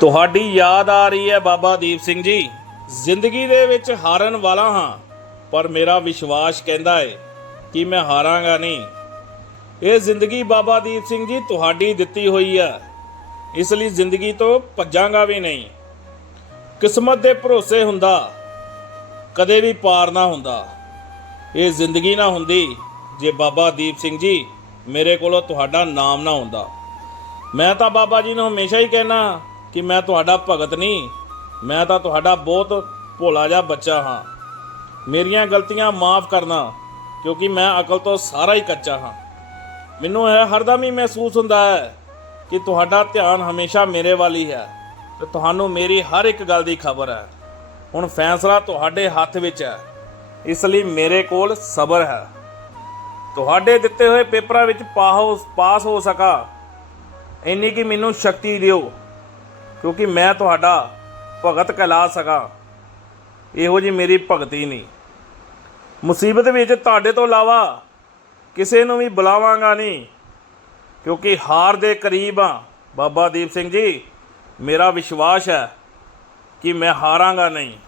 ਤੁਹਾਡੀ ਯਾਦ ਆ ਰਹੀ ਹੈ ਬਾਬਾ ਦੀਪ ਸਿੰਘ ਜੀ। ਜ਼ਿੰਦਗੀ ਦੇ ਵਿੱਚ ਹਾਰਨ ਵਾਲਾ ਹਾਂ, ਪਰ ਮੇਰਾ ਵਿਸ਼ਵਾਸ ਕਹਿੰਦਾ ਹੈ ਕਿ ਮੈਂ ਹਾਰਾਂਗਾ ਨਹੀਂ। ਇਹ ਜ਼ਿੰਦਗੀ ਬਾਬਾ ਦੀਪ ਸਿੰਘ ਜੀ ਤੁਹਾਡੀ ਦਿੱਤੀ ਹੋਈ ਹੈ। ਇਸ ਲਈ ਜ਼ਿੰਦਗੀ ਤੋਂ ਭੱਜਾਂਗਾ ਵੀ ਨਹੀਂ। ਕਿਸਮਤ ਦੇ ਭਰੋਸੇ ਹੁੰਦਾ, ਕਦੇ ਵੀ ਪਾਰ ਨਾ ਹੁੰਦਾ। ਇਹ ਜ਼ਿੰਦਗੀ ਨਾ ਹੁੰਦੀ ਜੇ ਬਾਬਾ ਦੀਪ ਸਿੰਘ ਜੀ ਮੇਰੇ ਕੋਲੋਂ ਤੁਹਾਡਾ ਨਾਮ ਨਾ ਹੁੰਦਾ। ਮੈਂ ਤਾਂ ਬਾਬਾ ਜੀ ਨੂੰ ਹਮੇਸ਼ਾ ਹੀ ਕਹਿਣਾ ਕਿ ਮੈਂ ਤੁਹਾਡਾ ਭਗਤ ਨਹੀਂ, ਮੈਂ ਤਾਂ ਤੁਹਾਡਾ ਬਹੁਤ ਭੋਲਾ ਜਿਹਾ ਬੱਚਾ ਹਾਂ। ਮੇਰੀਆਂ ਗਲਤੀਆਂ ਮਾਫ ਕਰਨਾ, ਕਿਉਂਕਿ ਮੈਂ ਅਕਲ ਤੋਂ ਸਾਰਾ ਹੀ ਕੱਚਾ ਹਾਂ। ਮੈਨੂੰ ਇਹ ਹਰਦਮ ਹੀ ਮਹਿਸੂਸ ਹੁੰਦਾ ਹੈ ਕਿ ਤੁਹਾਡਾ ਧਿਆਨ ਹਮੇਸ਼ਾ ਮੇਰੇ ਵੱਲ ਹੀ ਹੈ ਤੇ ਤੁਹਾਨੂੰ ਮੇਰੀ ਹਰ ਇੱਕ ਗੱਲ ਦੀ ਖਬਰ ਹੈ। ਹੁਣ ਫੈਸਲਾ ਤੁਹਾਡੇ ਹੱਥ ਵਿੱਚ ਹੈ। ਇਸ ਲਈ ਮੇਰੇ ਕੋਲ ਸਬਰ ਹੈ। ਤੁਹਾਡੇ ਦਿੱਤੇ ਹੋਏ ਪੇਪਰਾਂ ਵਿੱਚ ਪਾਸ ਪਾਸ ਹੋ ਸਕਾ। ਇੰਨੀ ਕਿ ਮੈਨੂੰ ਸ਼ਕਤੀ ਦਿਓ। ਕਿਉਂਕਿ ਮੈਂ ਤੁਹਾਡਾ ਭਗਤ ਕਹਿਲਾ ਸਕਾਂ ਇਹੋ ਜੀ ਮੇਰੀ ਭਗਤੀ ਨਹੀਂ। ਮੁਸੀਬਤ ਵਿੱਚ ਤੁਹਾਡੇ ਤੋਂ ਇਲਾਵਾ ਕਿਸੇ ਨੂੰ ਵੀ ਬੁਲਾਵਾਂਗਾ ਨਹੀਂ। ਕਿਉਂਕਿ ਹਾਰ ਦੇ ਕਰੀਬ ਆ ਬਾਬਾ ਦੀਪ ਸਿੰਘ ਜੀ, ਮੇਰਾ ਵਿਸ਼ਵਾਸ ਹੈ ਕਿ ਮੈਂ ਹਾਰਾਂਗਾ ਨਹੀਂ।